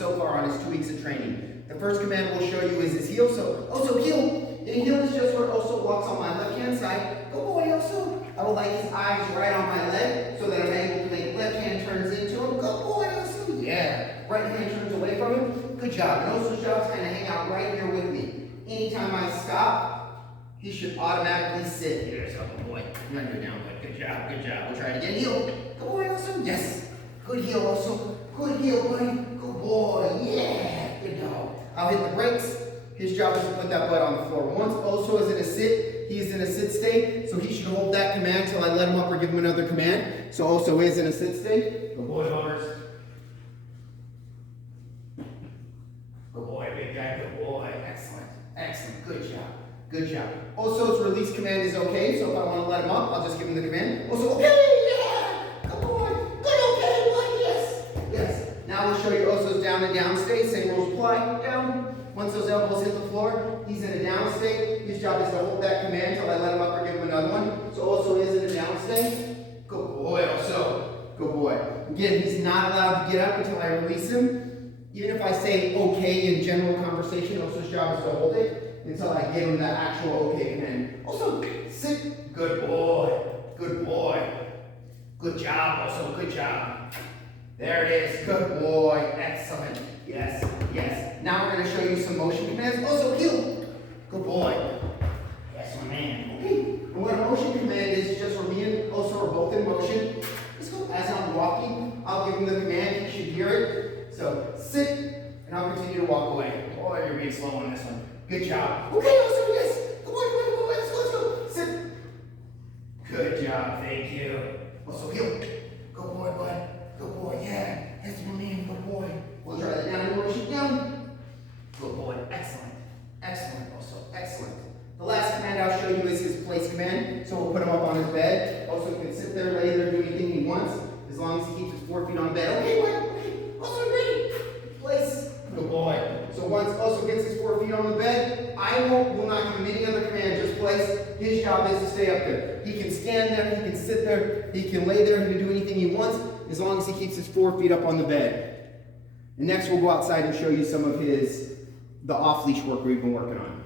so far on his 2 weeks of training. The first command we'll show you is his heel. So Oso heel. And heel is just where Oso walks on my left-hand side. Good boy, Oso. I would like his eyes right on my leg so that I'm able to make left-hand turns into him. Good boy, Oso. Yeah. Right hand turns away from him. Good job. And Oso's job is kind of hang out right here with me. Anytime I stop, he should automatically sit here. So good boy. You're gonna go down. Good job. Good job. We'll try it again. Heel. Good boy, Oso. Yes. Good heel, Oso. Good heel, buddy. Good boy. Yeah. Good dog. I'll hit the brakes. His job is to put that butt on the floor. Once Oso is in a sit, he is in a sit state, so he should hold that command until I let him up or give him another command. So Oso is in a sit state. Good boy, Bummers. Good boy, big guy. Good boy. Excellent. Excellent. Good job. Good job. Oso's release command is okay, so if I want to let him up, I'll just give him the command. Oso, okay, yeah. Good boy. Good, okay, boy, yes. Yes. Now we'll show you Oso's down and down state. Same rules apply. Down. Once those elbows hit the floor, he's in a down state. His job is to hold that command until I let him up or give him another one. So Oso is in a down state. Good boy, Oso. Good boy. Again, he's not allowed to get up until I release him. Even if I say okay in general conversation, Oso's job is to hold it until I give him the actual okay command. Oso, sit. Good boy. Good boy. Good job, Oso. Good job. There it is. Good boy. Excellent. Yes. Yes. Now we're going to show you some motion commands. Oso, heel. Good boy. Yes, my man. Okay. And what a motion command is just where me and Oso are both in motion. Let's go. As I'm walking, I'll give him the command. He should hear it. So sit, and I'll continue to walk away. Boy, you're being slow on this one. Good job. Okay, Oso, yes. Come on, let's go. Sit. Good job. Thank you. Oso, heel. Good boy, bud. Good boy. Yeah. That's my man. Good boy. We'll try that down in motion. Down. Good boy. Excellent. Excellent, Oso. Excellent. The last command I'll show you is his place command. So we'll put him up on his bed. Oso can sit there, lay there, do anything he wants, as long as he keeps his 4 feet on the bed. Okay, wait, okay. Oso, ready? Place. Good boy. So once Oso gets his 4 feet on the bed, I will not give him any other command, just place. His job is to stay up there. He can stand there, he can sit there, he can lay there, he can do anything he wants, as long as he keeps his 4 feet up on the bed. And next we'll go outside and show you some of the off-leash work we've been working on.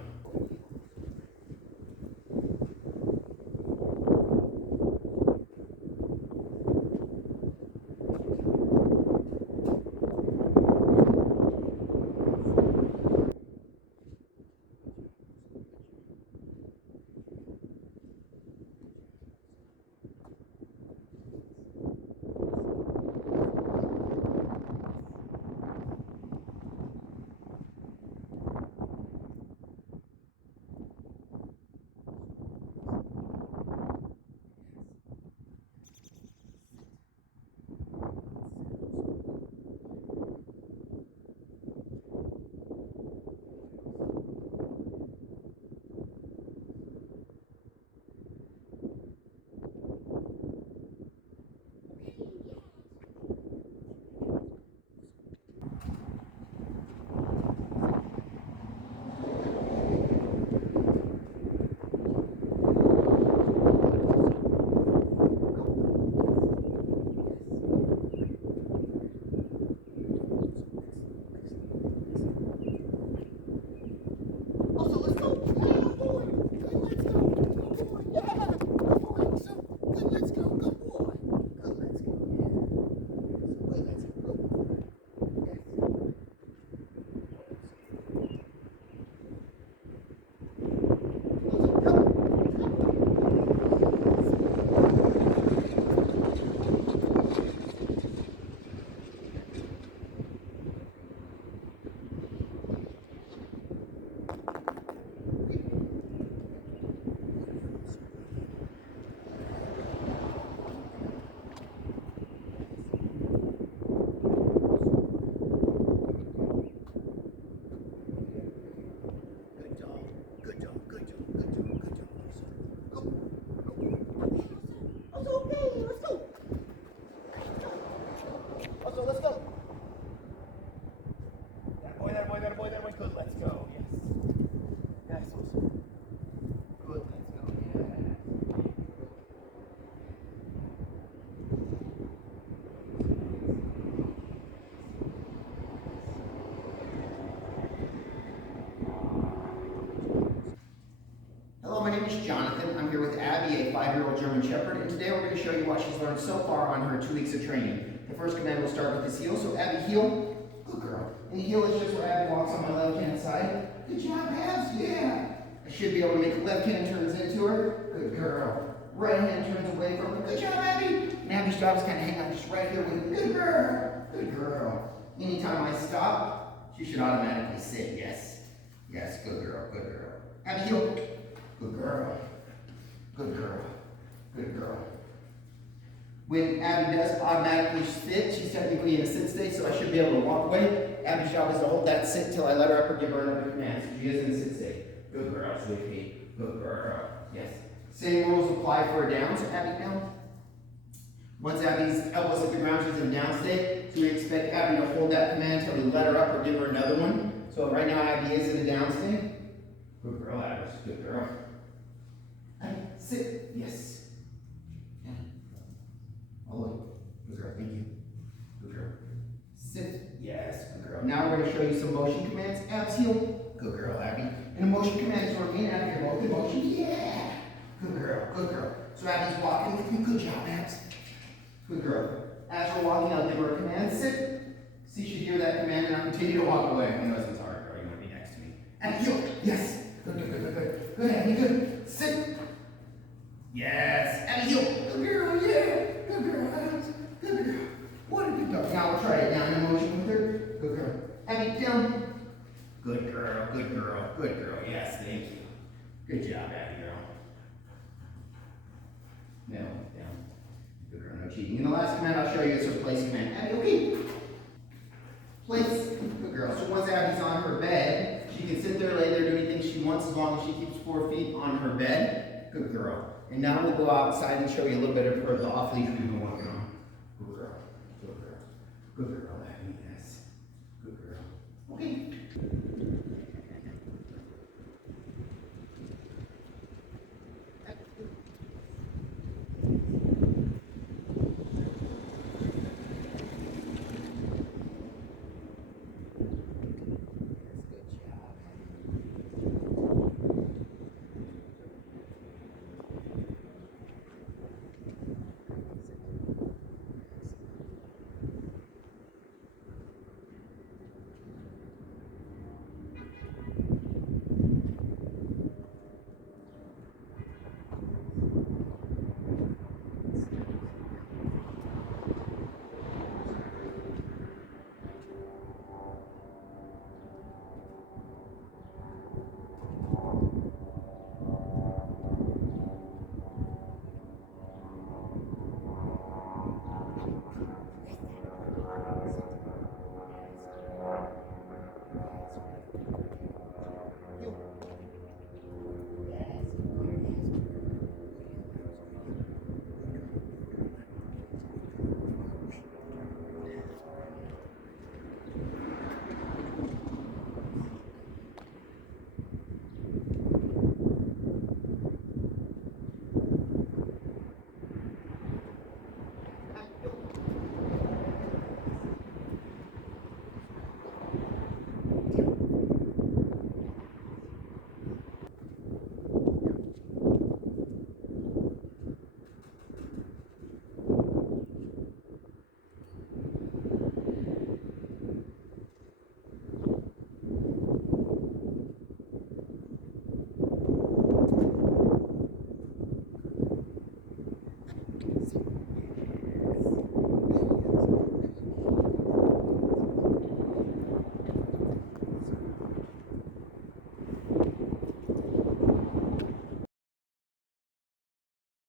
5-year-old German Shepherd, and today we're going to show you what she's learned so far on her 2 weeks of training. The first command will start with this heel, so Abby, heel, good girl. And the heel is just where Abby walks on my left-hand side. Good job, Abs, yeah. I should be able to make left-hand turns into her. Good girl. Right-hand turns away from her. Good job, Abby. And Abby's job is kind of hang on just right here with good girl. Good girl. Anytime I stop, she should automatically sit. Yes. Yes, good girl, good girl. Abby, heel. Good girl. Good girl. Good girl. When Abby does automatically sit, she's technically in a sit state, so I should be able to walk away. Abby's job is to hold that sit till I let her up or give her another command. So she is in a sit state. Good girl, sweetie. Good girl. Yes. Same rules apply for a down, so Abby down. Once Abby's elbows hit the ground, she's in a down state. So we expect Abby to hold that command until we let her up or give her another one. So right now Abby is in a down state. Good girl, Abby. Good girl. Abby, sit. Yes. Yeah. All the way. Good girl. Thank you. Good girl. Sit. Yes. Good girl. Now we're going to show you some motion commands. Abs, heel. Good girl, Abby. And a motion command where me and Abby are both in motion. Yeah. Good girl. Good girl. So Abby's walking with me. Good job, Abs. Good girl. As we're walking, I'll give her a command. Sit. She should hear that command and I'll continue to walk away. I know this is hard, girl. You want to be next to me. Abby, heel. Yes. Good, good, good, good, good. Good, Abby, good. Sit. Yes. Abby, heel. Good girl, yeah. Good girl, Abs. Good girl. What a good dog. Now we'll try it down in motion with her. Good girl. Abby, down. Good girl, good girl, good girl. Yes, thank you. Good job, Abby, girl. No, down. Good girl, no cheating. And the last command I'll show you is her place command. Abby, okay. Place. Good girl. So once Abby's on her bed, she can sit there, lay there, do anything she wants as long as she keeps 4 feet on her bed. Good girl. And now we'll go outside and show you a little bit of her, the off-leash we've been working on. Good girl. Good girl. Good girl.